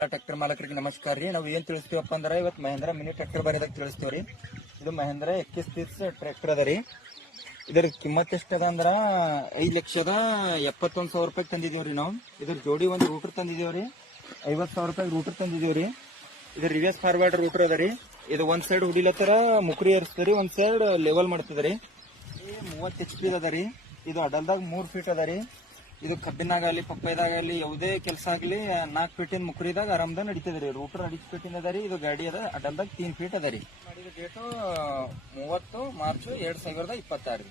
Tractor ಮಾಲಕರಿಗೆ ನಮಸ್ಕಾರ ರೀ. ನಾವು ಏನ್ ತಿಳಿಸ್ತೀವಪ್ಪ ಅಂದ್ರೆ ಇವತ್ತು ಮಹೇಂದ್ರ ಮಿನಿ ಟ್ರ್ಯಾಕ್ಟರ್ ಬರೋದಕ್ಕೆ ತಿಳಿಸ್ತೀವ್ರಿ. ಇದು ಮಹೇಂದ್ರ 2130 ಟ್ರ್ಯಾಕ್ಟರ್ ಅದ ರೀ. ಇದ್ರ ಕಿಮ್ಮತ್ ಎಷ್ಟ ಅದ ಅಂದ್ರ 5,71,000 ರೂಪಾಯಿ ತಂದಿದೀವ್ರಿ. ನಾವು ಇದ್ರ ಜೋಡಿ ಒಂದು ರೂಟರ್ ತಂದಿದೀವ್ರಿ. 50,000 ರೂಪಾಯಿ ರೂಟರ್ ತಂದಿದೀವ್ರಿ. ಇದ್ರ ರಿವರ್ಸ್ ಫಾರ್ವರ್ಡ್ ರೂಟರ್ ಅದ ರೀ. ಇದು ಒಂದ್ ಸೈಡ್ ಹುಡಿಲತ್ತರ ಮುಕ್ರಿ ಏರಿಸ್ತರಿ, ಒಂದ್ ಸೈಡ್ ಲೆವೆಲ್ ಮಾಡ್ತದ್ರಿ. 30 HP ಅದ ರೀ. ಇದು ಅಡಲ್ದಾಗ 3 ಫೀಟ್ ಅದ ರೀ. ಇದು ಕಬ್ಬಿನಾಗಲಿ ಪಪ್ಪೈದಾಗಲಿ ಯಾವುದೇ ಕೆಲಸ ಆಗಲಿ 4 ಫೀಟಿನ ಮುಕ್ರಿದಾಗ ಆರಾಮದಾಗ ನಡೀತದ್ರಿ. ರೂಟರ್ 5 ಫೀಟಿನ ಅದ ರೀ. ಇದು ಗಾಡಿ ಅದ ಅಡಲ್ದಾಗ 3 ಫೀಟ್ ಅದ ರೀ. ಮಾಡಿದ ಡೇಟು 30 ಮಾರ್ಚ್ 2026 ರೀ.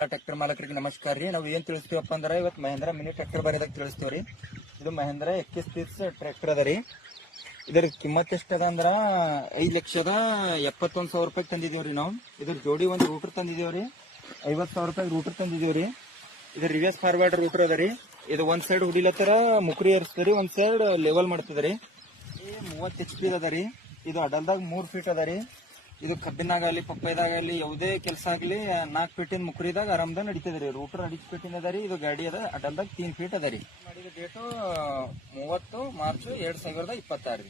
ಟ್ರ್ಯಾಕ್ಟರ್ ಮಾಲಕರಿಗೆ ನಮಸ್ಕಾರ ರೀ. ನಾವು ಏನ್ ತಿಳಿಸ್ತೀವಪ್ಪ ಅಂದ್ರೆ ಇವತ್ತು ಮಹೇಂದ್ರ ಮಿನಿ ಟ್ರ್ಯಾಕ್ಟರ್ ಬರೋದಕ್ಕೆ ತಿಳಿಸ್ತೀವ್ರಿ. ಇದು ಮಹೇಂದ್ರ 2130 ಟ್ರ್ಯಾಕ್ಟರ್ ಅದ ರೀ. ಇದ್ರ ಕಿಮ್ಮತ್ ಎಷ್ಟ ಅದ ಅಂದ್ರ 5,71,000 ರೂಪಾಯಿ ತಂದಿದೀವ್ರಿ. ನಾವು ಇದ್ರ ಜೋಡಿ ಒಂದು ರೂಟರ್ ತಂದಿದೀವ್ರಿ. 50,000 ರೂಪಾಯಿ ರೂಟರ್ ತಂದಿದೀವ್ರಿ. ಇದ್ರ ರಿವರ್ಸ್ ಫಾರ್ವರ್ಡ್ ರೂಟರ್ ಅದ ರೀ. ಇದು ಒಂದ್ ಸೈಡ್ ಹುಡಿಲತ್ತರ ಮುಕ್ರಿ ಏರಿಸ್ತರಿ, ಒಂದ್ ಸೈಡ್ ಲೆವೆಲ್ ಮಾಡ್ತದ್ರಿ. 30 HP ಅದ ರೀ. ಇದು ಅಡಲ್ದಾಗ 3 ಫೀಟ್ ಅದ ರೀ. ಇದು ಕಬ್ಬಿನಾಗಲಿ ಪಪ್ಪೈದಾಗಲಿ ಯಾವುದೇ ಕೆಲಸ ಆಗಲಿ 4 ಫೀಟಿನ ಮುಕ್ರಿದಾಗ ಆರಾಮದಾಗ ನಡೀತದ್ರಿ. ರೂಟರ್ 5 ಫೀಟಿನ ಅದ ರೀ. ಇದು ಗಾಡಿ ಅದ ಅಡಲ್ದಾಗ 3 ಫೀಟ್ ಅದ ರೀ. ಮಾಡಿದ ಡೇಟು 30 ಮಾರ್ಚ್ 2026 ರೀ.